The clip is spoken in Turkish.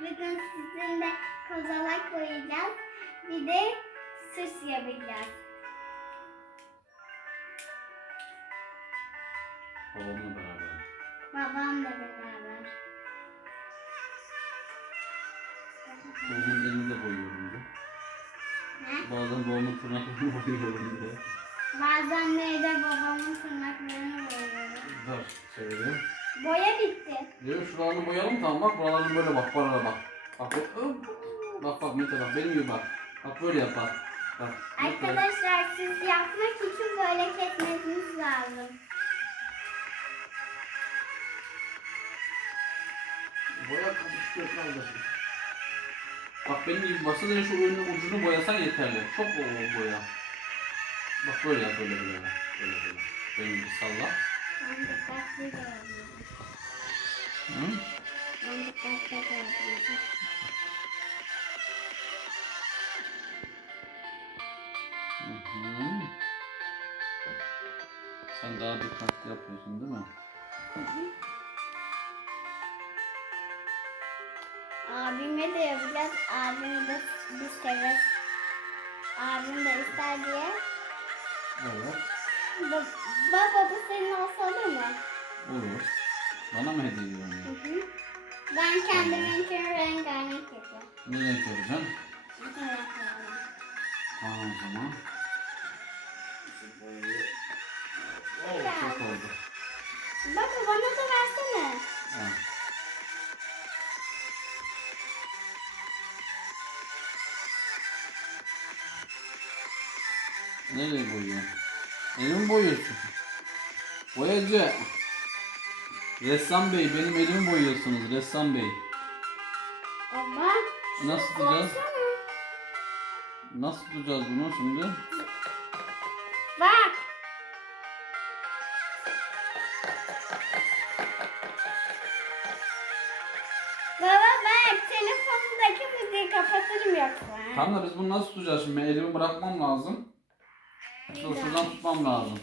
Bugün sizinle kozalak boyayacağız. Bir de süs yapacağız. Babamla beraber. Babamla beraber. Babamın elini de boyuyorum diye. Ne? Bazen babamın tırnaklarını boyuyorum diye. Bazen de babamın tırnaklarını boyuyorum. Dur çevireyim. Boya bitti. Diyor şuralarını boyayalım tamam bak buralarını böyle bak buralara bak. Bak bak. Bak Mete bak benim gibi bak. Bak böyle yap bak. Bak. Arkadaşlar siz yapmak için böyle kesmeniz lazım. Boya kapışıyor kardeşim. Bak benim gibi da şu oyunun ucunu boyasan yeterli. Çok o o boya. Bak böyle yap böyle böyle. Böyle böyle. Benim gibi salla. Ben dikkatli Hı hı. Sen daha dikkatli yapıyorsun değil mi? Abime de yapacağız. Abim de bir sever. Abim de ister diye. Evet. Ba- baba bu senin olsa olur mu? Olur. Bana mı hediye ediyorsun? Hı hı. Ben kendiminkini rengarenk yapıyorum. Ne renk yapacaksın? Tamam o zaman. Oo, çok oldu. Baba bana da versene. Ha. Nereye boyuyorsun? Elimi boyuyorsun. Boyacı. Ressam Bey benim elimi boyuyorsunuz Ressam Bey. Baba. Nasıl tutacağız? Nasıl tutacağız bunu şimdi? Bak. Baba bak telefondaki müziği kapatırım yoksa. Tamam da biz bunu nasıl tutacağız şimdi? Elimi bırakmam lazım. Şuradan tutmam lazım.